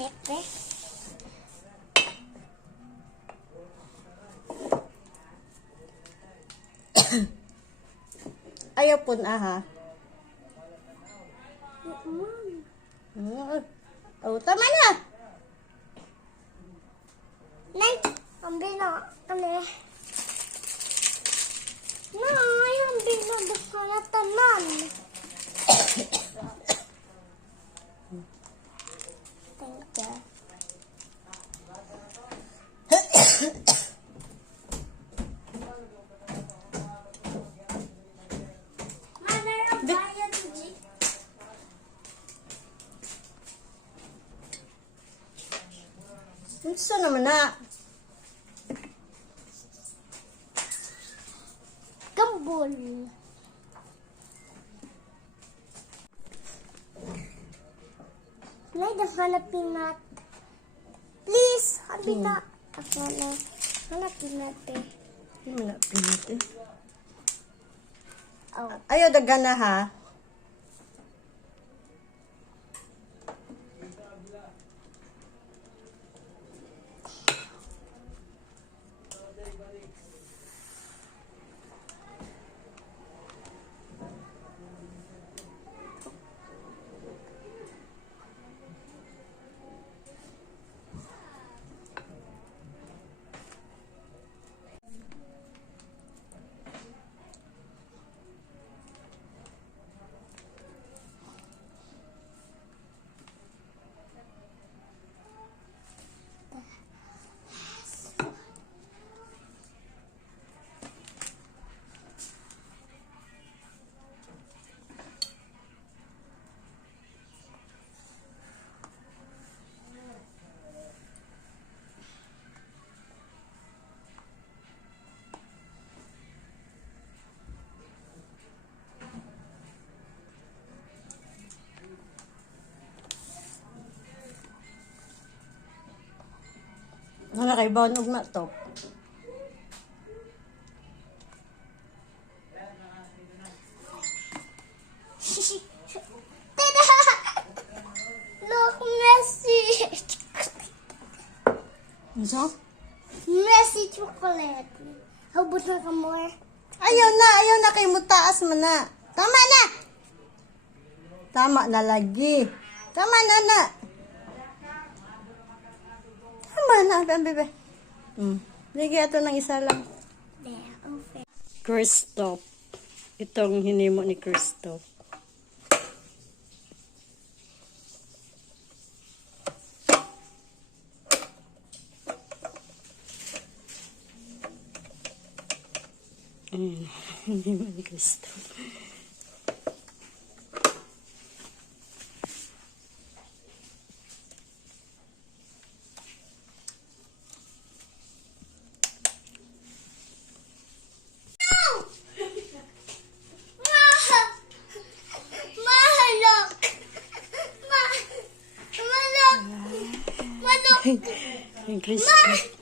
ulit eh. Ayaw po na ha. Oh, tama na. Nay, ambil na kami. Nay, ambil na basta na tanan. Thank you. Gusto naman na. Gambol. Nay, hanapin natin. Please, hanapin na. Ako na. Hanapin natin. Hindi mo na pinit eh. Oh. Ayaw dagan na ha. Wala kay bawon ug matok. Tada! Look, Messi! Unsa? Messi chocolate. Hubot na ka more. Ayaw na kay mutaas man na. Tama na. Tama na lagi. Tama na. Tama na, bebe. Lagi ato ng isa lang. There, okay. Christoph. Itong hinimo ni Christoph. Hinimo ni Christoph. Malok! Christoph.